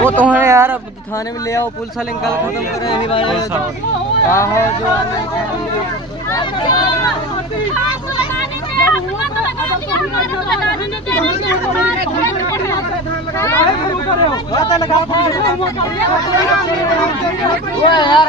वो तो है यार अब थाने में ले आओ पुलिस वाले कल खत्म करे यही बात आहो जो वो यार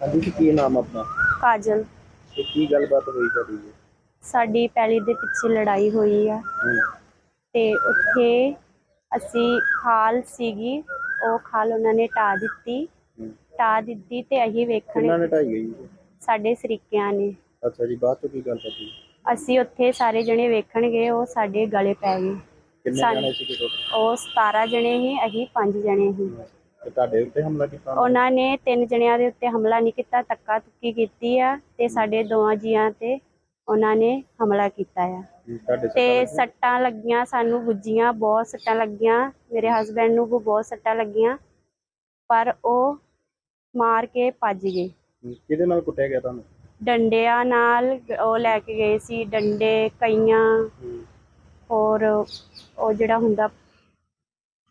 ਹਾਂਜੀ ਜੀ ਕੀ ਨਾਮ ਆਪਣਾ? ਕਾਜਲ। ਤੇ ਕੀ ਗੱਲਬਾਤ ਹੋਈ ਤੁਹਾਡੀ? ਜੀ ਸਾਡੀ ਪੈਲੀ ਦੇ ਪਿੱਛੇ ਲੜਾਈ ਹੋਈ ਆ। ਹੂੰ। ਤੇ ਉੱਥੇ ਅਸੀਂ ਖਾਲ ਸੀਗੀ ਉਹ ਖਾਲ ਉਹਨਾਂ ਨੇ ਢਾ ਦਿੱਤੀ। ਢਾ ਦਿੱਤੀ ਤੇ ਅਸੀਂ ਕਿੰਨਾ ਵੇਖਣ ਨੇ ਢਾਈ ਗਈ? ਸਾਡੇ ਸਰੀਕਿਆਂ ਨੇ। ਅੱਛਾ ਜੀ ਬਾਅਦ ਕੀ ਗੱਲ ਪਤੀ ਅਸੀਂ ਉੱਥੇ ਸਾਰੇ ਜਣੇ ਵੇਖਣ ਗਏ ਉਹ ਸਾਡੇ ਗਲੇ ਪੈ ਗਏ। ਕਿੰਨੇ ਸਾਨੂੰ- ਜਾਣੇ ਸੀ ਟੋਟਲ? ਉਹ 17 ਜਣੇ ਸੀ ਅਸੀਂ 5 ਜਣੇ ਸੀ। ਤੇ ਤੁਹਾਡੇ ਉੱਤੇ ਹਮਲਾ ਕੀਤਾ ਉਹਨਾਂ ਉਹਨਾਂ ਨੇ ਤਿੰਨ ਜਣਿਆਂ ਦੇ ਉੱਤੇ ਹਮਲਾ ਨਹੀਂ ਕੀਤਾ ਤੱਕਾ ਤੁੱਕੀ ਕੀਤੀ ਆ ਤੇ ਸਾਡੇ ਦੋਵਾਂ ਜੀਆਂ ਤੇ ਉਹਨਾਂ ਨੇ ਹਮਲਾ ਕੀਤਾ ਆ। ਤੇ ਸੱਟਾਂ ਲੱਗੀਆਂ? ਸਾਨੂੰ ਗੁੱਜੀਆਂ ਬਹੁਤ ਸੱਟਾਂ ਲੱਗੀਆਂ। ਮੇਰੇ ਹਸਬੰਡ ਨੂੰ ਵੀ ਬਹੁਤ ਸੱਟਾਂ ਲੱਗੀਆਂ। ਪਰ ਉਹ ਮਾਰ ਕੇ ਭੱਜ ਗਏ। ਕਿਹਦੇ ਨਾਲ ਕੁੱਟਿਆ ਗਿਆ ਤੁਹਾਨੂੰ? ਡੰਡਿਆਂ ਨਾਲ ਉਹ ਲੈ ਕੇ ਗਏ ਸੀ ਡੰਡੇ ਕਈਆਂ। ਔਰ ਉਹ ਜਿਹੜਾ ਹੁੰਦਾ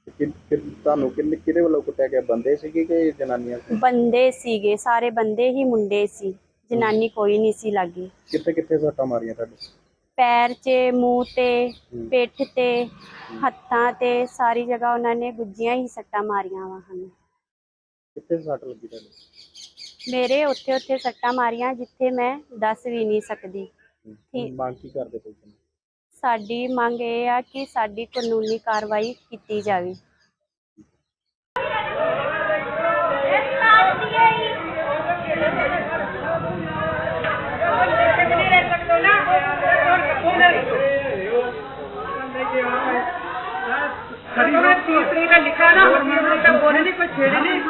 ਤੇ ਕਿ- ਕਿ- ਤੁਹਾਨੂੰ ਕਿੰਨੇ ਕਿਹਦੇ ਵੱਲੋਂ ਕੁੱਟਿਆ ਗਿਆ? ਬੰਦੇ ਸੀਗੇ ਕਿ ਜਨਾਨੀਆਂ ਸੀ? ਬੰਦੇ ਸੀਗੇ ਸਾਰੇ ਬੰਦੇ ਹੀ ਮੁੰਡੇ ਸੀ। ਜਨਾਨੀ ਕੋਈ ਨਹੀਂ ਸੀ ਲਾਗੇ। ਕਿੱਥੇ ਕਿੱਥੇ ਸੱਟਾਂ ਮਾਰੀਆਂ ਤੁਹਾਡੇ? ਪੈਰ 'ਚ ਮੂੰਹ ਤੇ। ਪਿੱਠ ਤੇ ਹੱਥਾਂ ਤੇ ਸਾਰੀ ਜਗ੍ਹਾ ਉਹਨਾਂ ਨੇ ਗੁੱਜੀਆਂ ਹੀ ਸੱਟਾਂ ਮਾਰੀਆਂ ਵਾ ਹਨ ਕਿੱਥੇ ਸੱਟ ਲੱਗੀ ਤੁਹਾਡੇ ਮੇਰੇ ਉੱਥੇ ਉੱਥੇ ਸੱਟਾਂ ਮਾਰੀਆਂ ਜਿੱਥੇ ਮੈਂ ਦੱਸ ਵੀ ਨਹੀਂ ਸਕਦੀ। ਠੀਕ। ਮੰਗ ਕੀ ਕਰਦੇ ਪੁਲਿਸ ਨੂੰ ਸਾਡੀ ਮੰਗ ਇਹ ਆ ਕਿ ਸਾਡੀ ਕਾਨੂੰਨੀ ਕਾਰਵਾਈ ਕੀਤੀ ਜਾਵੇ खरीदो तीसरी का लिखा ना तब बोले नहीं कोई छेड़े नहीं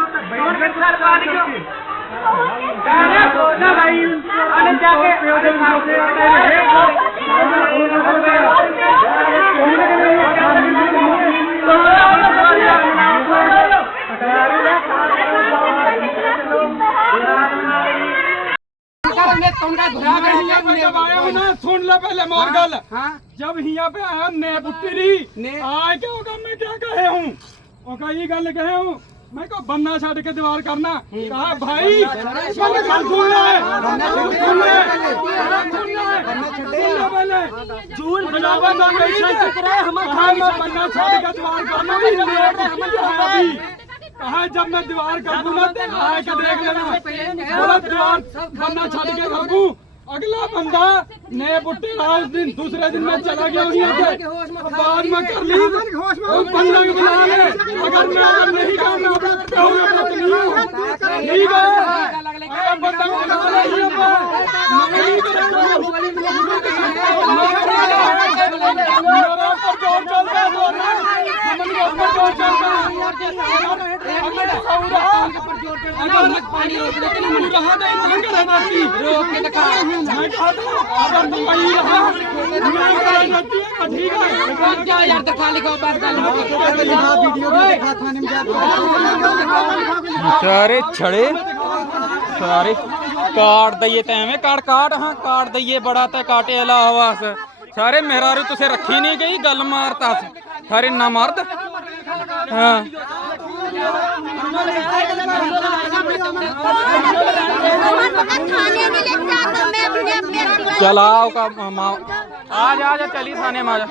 कौन सुन ले पहले मोर गल जब यहाँ पे आया ने बुट्टी री के ओका मैं क्या कहे हूँ? ओका ई गल कहे हूँ मैं को बन्ना छाड़ के दीवार करना। कहा भाई सुन ले। सुन ले। जून बनावा का कैसे चक्र है हमारा खान बन्ना छाड़ के दीवार करना। भी हमारी कहा जब मैं दीवार कर दूंगा तो आए के देख लेना बोला दीवार बन्ना छड़ के कर दूं अगला बंदा नए बुट्टे रहा उस दिन दूसरे दिन मैं चला गया वहीं से अब बाद में कर ली वो बंदा को बुला ਪਾਣੀ ਰੋਕ ਦੇ ਤੈਨੂੰ ਮੈਨੂੰ ਰਹਾ ਦੇ ਤੰਗ ਰਹਿਣਾ ਸੀ ਰੋਕ ਕੇ ਦਿਖਾ। ਮੈਂ ਕਹਾ ਤੂੰ ਆਦਰ ਮੁੰਬਈ ਰਹਾ। ਮੈਂ ਕਹਾ ਨੱਤੀ ਹੈ। ਠੀਕ ਹੈ। ਰੁਕ ਜਾ ਛੜੇ। ਸਾਰੇ ਕਾਟ ਦਈਏ ਹਾਂ ਕਾਟ ਦਈਏ ਬੜਾ ਤਾਂ ਕਾਟੇ ਲਾ ਹਵਾਸ ਸਾਰੇ ਮੇਰਾ ਤੁਸੀਂ ਰੱਖੀ ਨਹੀਂ ਗਈ ਗੱਲ ਮਾਰਤਾ ਸਾਰੇ ਨਾ ਮਰਦ। ਹਾਂ। चलाओ का माओ आ जा जा चली थाने में आ जा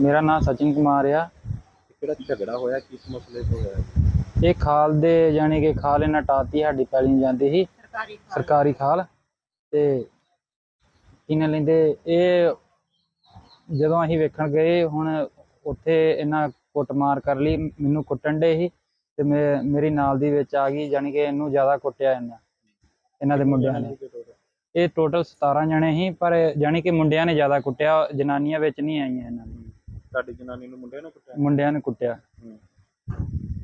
मेरा नाम सचिन कुमार है। झगड़ा अच्छा होया किस मसले तो है। ਇਹ ਖਾਲ ਦੇ ਜਾਣੀ ਕਿ ਖਾਲ ਇਹਨਾਂ ਟਾਤੀ ਸਾਡੀ ਪੈਲੀ ਨੂੰ ਜਾਂਦੀ ਸੀ। ਸਰਕਾਰੀ ਖਾਲ। ਤੇ ਕਿਨੇ ਲੈਂਦੇ ਇਹ ਜਦੋਂ ਅਸੀਂ ਵੇਖਣ ਗਏ ਹੁਣ ਉੱਥੇ ਇਹਨਾਂ ਕੁੱਟਮਾਰ ਕਰ ਲਈ ਮੈਨੂੰ ਕੁੱਟਣ ਦੇ ਸੀ ਤੇ ਮੇ- ਮੇਰੀ ਨਾਲ ਦੀ ਵਿੱਚ ਆ ਗਈ ਜਾਣੀ ਕਿ ਇਹਨੂੰ ਜ਼ਿਆਦਾ ਕੁੱਟਿਆ ਇਹਨਾਂ ਇਹਨਾਂ ਦੇ ਮੁੰਡਿਆਂ ਨੇ। ਇਹ ਟੋਟਲ 17 ਜਣੇ ਸੀ ਪਰ ਜਾਣੀ ਕਿ ਮੁੰਡਿਆਂ ਨੇ ਜ਼ਿਆਦਾ ਕੁੱਟਿਆ ਜਨਾਨੀਆਂ ਵਿੱਚ ਨਹੀਂ ਆਈਆਂ ਇਹਨਾਂ ਨੇ। ਸਾਡੀ ਜਨਾਨੀ ਨੂੰ ਮੁੰਡੇ ਨੂੰ ਕੁੱਟਿਆ? ਮੁੰਡਿਆਂ ਨੇ ਕੁੱਟਿਆ।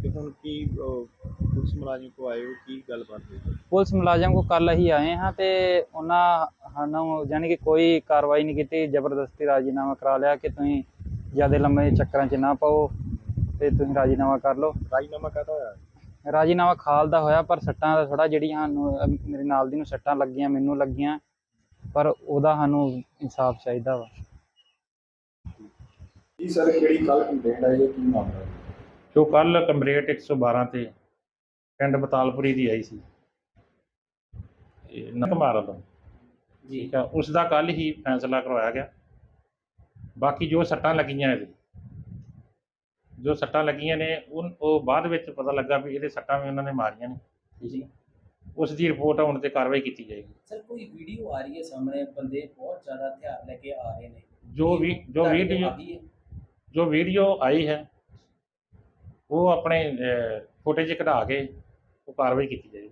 ਤੇ ਹੁਣ ਕੀ ਅਹ, ਪੁਲਿਸ ਮੁਲਾਜ਼ਮ ਕੋ ਆਏ ਹੋ ਕੀ ਗੱਲਬਾਤ ਹੋਈ? ਪੁਲਿਸ ਮੁਲਾਜ਼ਮ ਕੋ ਕੱਲ ਹੀ ਆਏ ਹਾਂ ਤੇ ਉਹਨਾਂ ਸਾਨੂੰ ਯਾਨੀ ਕਿ ਕੋਈ ਕਾਰਵਾਈ ਨਹੀਂ ਕੀਤੀ ਜ਼ਬਰਦਸਤੀ ਰਾਜੀਨਾਮਾ ਕਰਾ ਲਿਆ ਕਿ ਤੁਸੀਂ ਜ਼ਿਆਦਾ ਲੰਮੇ ਚੱਕਰਾਂ 'ਚ ਨਾ ਪਾਓ ਤੇ ਤੁਸੀਂ ਰਾਜੀਨਾਮਾ ਕਰ ਲਓ। ਰਾਜੀਨਾਮਾ ਕਾਹਦਾ ਹੋਇਆ? ਰਾਜੀਨਾਮਾ ਖਾਲ ਦਾ ਹੋਇਆ ਪਰ ਸੱਟਾਂ ਦਾ ਥੋੜਾ ਜਿਹੜੀਆਂ ਸਾਨੂੰ ਅਹ, ਮੇਰੇ ਨਾਲ ਦੀ ਨੂੰ ਸੱਟਾਂ ਲੱਗੀਆਂ ਮੈਨੂੰ ਲੱਗੀਆਂ ਪਰ ਉਹਦਾ ਸਾਨੂੰ ਇਨਸਾਫ ਚਾਹੀਦਾ ਵਾ। ਜੀ ਸਰ ਕਿਹੜੀ ਕੱਲ ਕੰਪਲੇਂਟ ਆਈ ਹੈ ਕੀ ਮਾਮਲਾ? ਹੈ ਜੋ ਕੱਲ ਕੰਬਰੇਟ 112 ਤੇ ਪਿੰਡ ਬਤਾਲਪੁਰੀ ਦੀ ਆਈ ਸੀ। ਇਹ ਨਕਮਾਰਾ ਤੋਂ। ਠੀਕ ਆ ਉਸ ਦਾ ਕੱਲ ਹੀ ਫੈਸਲਾ ਕਰਵਾਇਆ ਗਿਆ। ਬਾਕੀ ਜੋ ਸੱਟਾਂ ਲੱਗੀਆਂ ਇਹਦੇ ਜੋ ਸੱਟਾਂ ਲੱਗੀਆਂ ਨੇ ਉਹ ਬਾਅਦ ਵਿੱਚ ਪਤਾ ਲੱਗਾ ਵੀ ਇਹਦੇ ਸੱਟਾਂ ਵੀ ਉਹਨਾਂ ਨੇ ਮਾਰੀਆਂ ਨੇ। ਉਸ ਦੀ ਰਿਪੋਰਟ ਆਉਣ ਤੇ ਕਾਰਵਾਈ ਕੀਤੀ ਜਾਏਗੀ। ਸਰ ਕੋਈ ਵੀਡੀਓ ਆ ਰਹੀ ਹੈ ਸਾਹਮਣੇ ਬੰਦੇ ਬਹੁਤ ਜ਼ਿਆਦਾ ਹਥਿਆਰ ਲੈ ਕੇ ਆ ਰਹੇ ਨੇ। ਜੋ ਵੀ ਜੋ ਵੀਡੀਓ? ਜੋ ਵੀਡੀਓ ਆਈ ਹੈ ਉਹ ਆਪਣੇ ਫੁਟੇਜ ਕਢਾ ਕੇ ਉਹ ਕਾਰਵਾਈ ਕੀਤੀ ਜਾਏਗੀ।